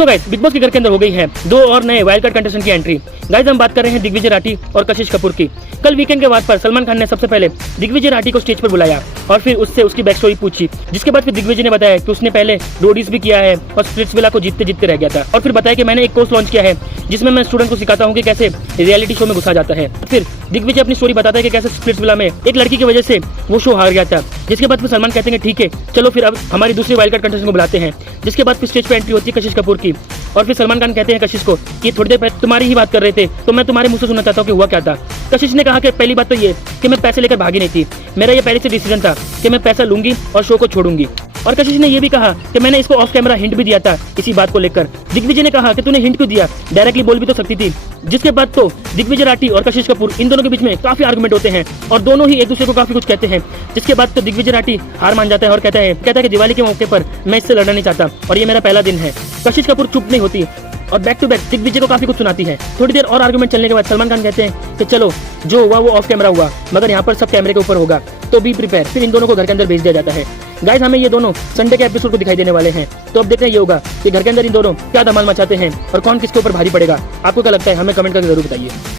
So guys, big boss के घर के अंदर हो गई है 2 और नए वाइल्ड कार्ड कंटेस्टेंट की एंट्री। गाइस, हम बात कर रहे हैं दिग्विजय राठी और कशिश कपूर की। कल वीकेंड के बाद पर सलमान खान ने सबसे पहले दिग्विजय राठी को स्टेज पर बुलाया और फिर उससे उसकी बैक स्टोरी पूछी, जिसके बाद फिर दिग्विजय ने बताया कि उसने पहले रोडीज भी किया है और स्प्लिट्सविला को जीतते जीतते रह गया था। और फिर बताया कि मैंने एक कोर्स लॉन्च किया है जिसमें मैं स्टूडेंट को सिखाता हूँ कि कैसे रियलिटी शो में घुसा जाता है। फिर दिग्विजय अपनी स्टोरी बताता है कि कैसे स्प्लिट्सविला में एक लड़की की वजह से वो शो हार गया था। जिसके बाद फिर सलमान कहते हैं ठीक है, चलो फिर अब हमारी दूसरी वाइल्ड कार्ड कंटेस्टेंट को बुलाते हैं। जिसके बाद फिर स्टेज पर एंट्री होती है कशिश कपूर की और फिर सलमान खान कहते हैं कशिश को कि थोड़ी देर पहले तुम्हारी ही बात कर रहे थे, तो मैं तुम्हारे मुंह से सुनना चाहता हूँ कि हुआ क्या था। कशिश ने कहा कि पहली बात तो ये कि मैं पैसे लेकर भागी नहीं थी, मेरा ये पहले से डिसीजन था कि मैं पैसा लूंगी और शो को छोड़ूंगी। और कशिश ने ये भी कहा कि मैंने इसको ऑफ कैमरा हिंट भी दिया था इसी बात को लेकर। दिग्विजय ने कहा कि तूने हिंट क्यों दिया, डायरेक्टली बोल भी तो सकती थी। जिसके बाद तो दिग्विजय राठी और कशिश कपूर इन दोनों के बीच में काफी आर्गुमेंट होते हैं और दोनों ही एक दूसरे को काफी कुछ कहते हैं। जिसके बाद तो दिग्विजय राठी हार मान जाता है और कहता है कि दिवाली के मौके पर मैं इससे लड़ना नहीं चाहता और ये मेरा पहला दिन है। कशिश कपूर चुप नहीं होती और बैक टू बैक दिग्विजय को काफी कुछ सुनाती है। थोड़ी देर और आर्गुमेंट चलने के बाद सलमान खान कहते हैं कि चलो जो हुआ वो ऑफ कैमरा हुआ, मगर यहाँ पर सब कैमरे के ऊपर होगा, तो बी प्रिपेयर। फिर इन दोनों को घर के अंदर भेज दिया जाता है। गाइस, हमें ये दोनों संडे के एपिसोड को दिखाई देने वाले हैं, तो अब देखते हैं ये होगा कि घर के अंदर इन दोनों क्या धमाल मचाते हैं और कौन किसके ऊपर भारी पड़ेगा। आपको क्या लगता है, हमें कमेंट करके जरूर बताइए।